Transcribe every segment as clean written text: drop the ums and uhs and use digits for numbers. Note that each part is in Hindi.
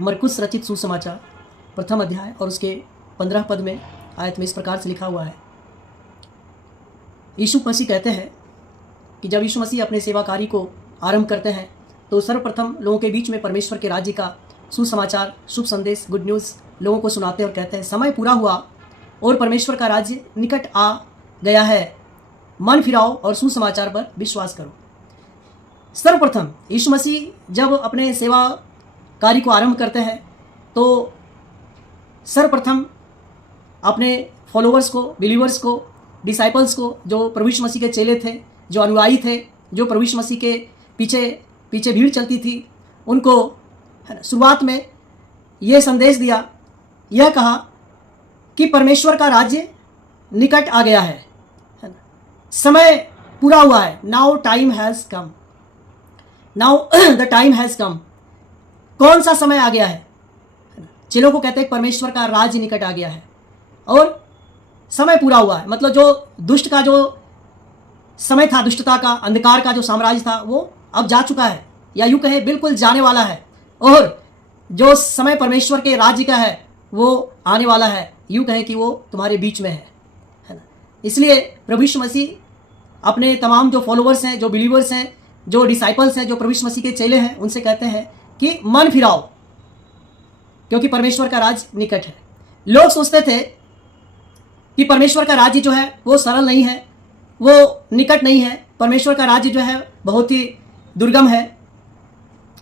मरकुस रचित सुसमाचार प्रथम अध्याय और उसके 15 पद में आयत में इस प्रकार से लिखा हुआ है। यीशु मसीह कहते हैं कि जब यीशु मसीह अपने सेवा कार्य को आरंभ करते हैं तो सर्वप्रथम लोगों के बीच में परमेश्वर के राज्य का सुसमाचार, शुभ संदेश, गुड न्यूज़ लोगों को सुनाते हैं और कहते हैं समय पूरा हुआ और परमेश्वर का राज्य निकट आ गया है, मन फिराओ और सुसमाचार पर विश्वास करो। सर्वप्रथम यीशु मसीह जब अपने सेवा कार्य को आरंभ करते हैं तो सर्वप्रथम अपने फॉलोअर्स को, बिलीवर्स को, डिसाइपल्स को, जो प्रभु यीशु मसीह के चेले थे, जो अनुयायी थे, जो प्रभु यीशु मसीह के पीछे पीछे भीड़ चलती थी, उनको शुरुआत में यह संदेश दिया, यह कहा कि परमेश्वर का राज्य निकट आ गया है, समय पूरा हुआ है। Now time has come, now the time has come. कौन सा समय आ गया है? चेलों को कहते हैं परमेश्वर का राज्य निकट आ गया है और समय पूरा हुआ है। मतलब जो दुष्ट का जो समय था, दुष्टता का, अंधकार का जो साम्राज्य था, वो अब जा चुका है, या यूँ कहे बिल्कुल जाने वाला है, और जो समय परमेश्वर के राज्य का है वो आने वाला है, यूँ कहे कि वो तुम्हारे बीच में है ना। इसलिए प्रभु यीशु मसीह अपने तमाम जो फॉलोअर्स हैं, जो बिलीवर्स हैं, जो डिसाइपल्स हैं, जो प्रभु यीशु मसीह के चेले हैं, उनसे कहते हैं कि मन फिराओ, क्योंकि परमेश्वर का राज्य निकट है। लोग सोचते थे कि परमेश्वर का राज्य जो है वो सरल नहीं है, वो निकट नहीं है, परमेश्वर का राज्य जो है बहुत ही दुर्गम है,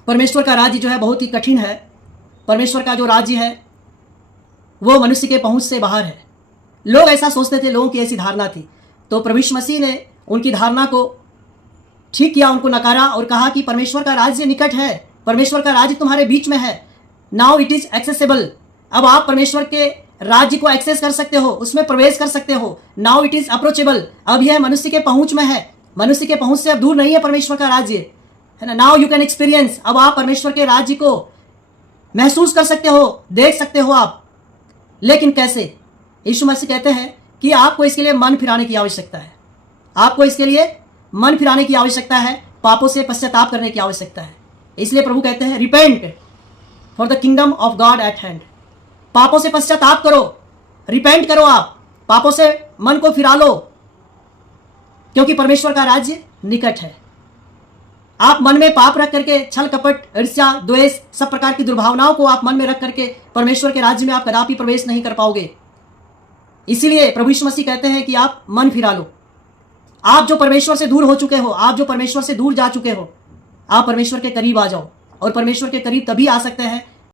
परमेश्वर का राज्य जो है बहुत ही कठिन है, परमेश्वर का जो राज्य है वो मनुष्य के पहुंच से बाहर है। लोग ऐसा सोचते थे, लोगों की ऐसी धारणा थी। तो प्रभु यीशु मसीह ने उनकी धारणा को ठीक किया, उनको नकारा और कहा कि परमेश्वर का राज्य निकट है, परमेश्वर का राज्य तुम्हारे बीच में है। नाउ इट इज एक्सेसिबल, अब आप परमेश्वर के राज्य को एक्सेस कर सकते हो, उसमें प्रवेश कर सकते हो। नाउ इट इज अप्रोचेबल, अब यह मनुष्य के पहुंच में है, मनुष्य के पहुंच से अब दूर नहीं है परमेश्वर का राज्य, है ना। नाउ यू कैन एक्सपीरियंस, अब आप परमेश्वर के राज्य को महसूस कर सकते हो, देख सकते हो आप। लेकिन कैसे? यीशु मसीह कहते हैं कि आपको इसके लिए मन फिराने की आवश्यकता है, आपको इसके लिए मन फिराने की आवश्यकता है, पापों से पश्चाताप करने की आवश्यकता है। इसलिए प्रभु कहते हैं repent for the kingdom of God eight hand. पापों से पश्चाताप करो, रिपेंट करो, आप पापों से मन को फिरा लो, क्योंकि परमेश्वर का राज्य निकट है। आप मन में पाप रख करके, छल कपट, ईर्ष्या, द्वेष, सब प्रकार की दुर्भावनाओं को आप मन में रख करके परमेश्वर के राज्य में आप कदापि प्रवेश नहीं कर पाओगे। इसीलिए प्रभु यीशु मसीह कहते हैं कि आप मन फिरा लो। आप जो परमेश्वर से दूर हो चुके हो, आप जो परमेश्वर से दूर जा चुके हो, आप परमेश्वर के करीब आ जाओ। और परमेश्वर के करीब तभी आ सकते हैं